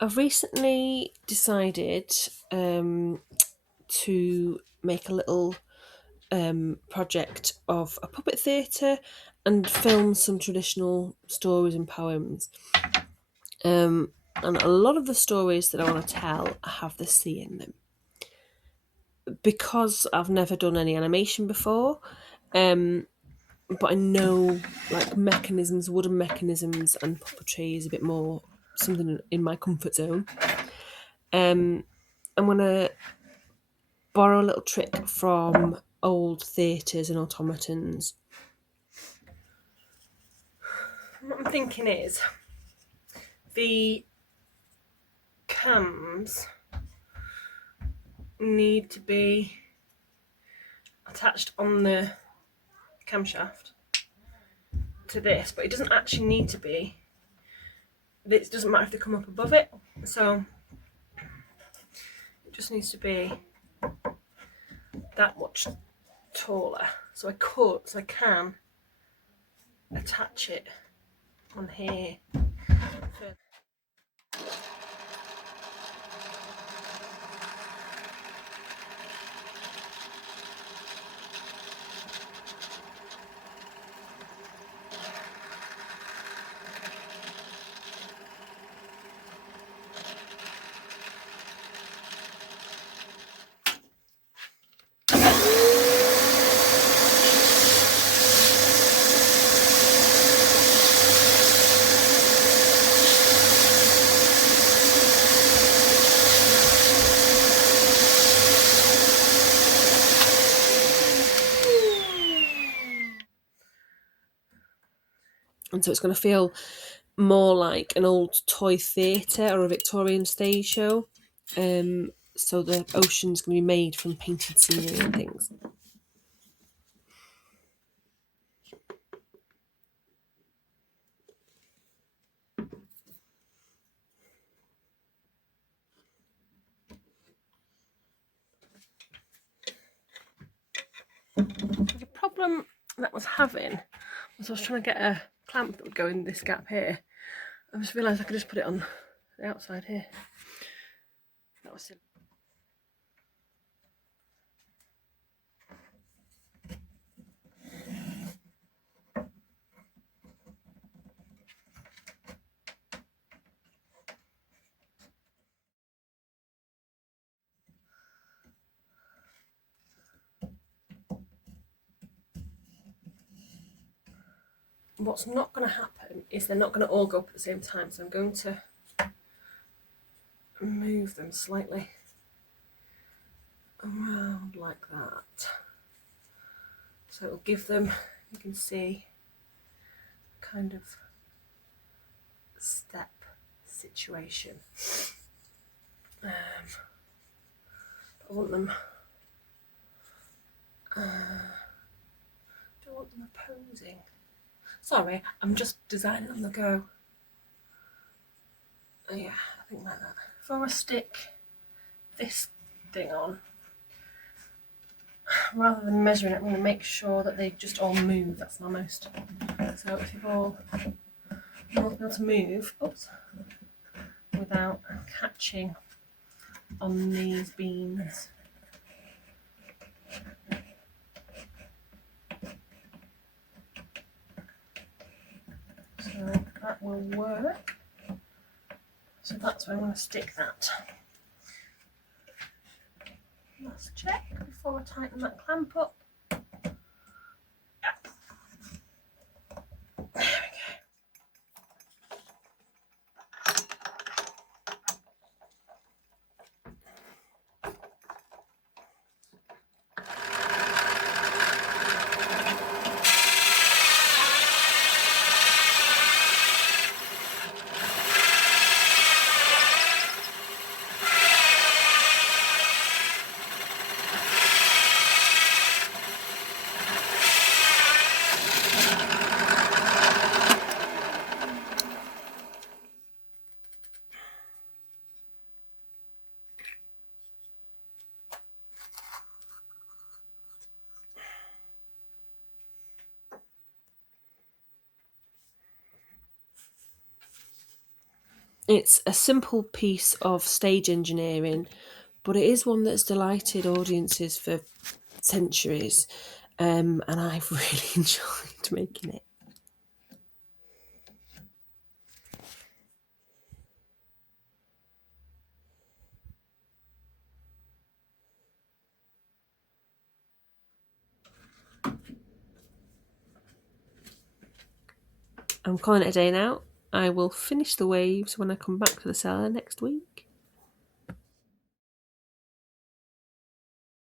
I've recently decided to make a little project of a puppet theatre and film some traditional stories and poems. And a lot of the stories that I want to tell have the sea in them. Because I've never done any animation before, um, but I know like mechanisms, wooden mechanisms, and puppetry is a bit more something in my comfort zone. I'm gonna borrow a little trick from old theatres and automatons. What I'm thinking is the cams need to be attached on the camshaft to this, but it doesn't actually need to be. It doesn't matter if they come up above it, so it just needs to be that much taller. So I can attach it on here. And so it's going to feel more like an old toy theatre or a Victorian stage show. So the ocean's going to be made from painted scenery and things. The problem that I was having was I was trying to get a clamp that would go in this gap here. I just realised I could just put it on the outside here. That was silly. What's not going to happen is they're not going to all go up at the same time, so I'm going to move them slightly around like that. So it'll give them, you can see, kind of step situation. I want them. Don't want them opposing. Sorry, I'm just designing on the go. Yeah, I think like that. If I stick this thing on, rather than measuring it, I'm going to make sure that they just all move. That's my most. So if you've all be able to move, oops, without catching on these beams. So that will work. So that's where I'm going to stick that. Let's check before I tighten that clamp up. It's a simple piece of stage engineering, but it is one that's delighted audiences for centuries, and I've really enjoyed making it. I'm calling it a day now. I will finish the waves when I come back to the cellar next week.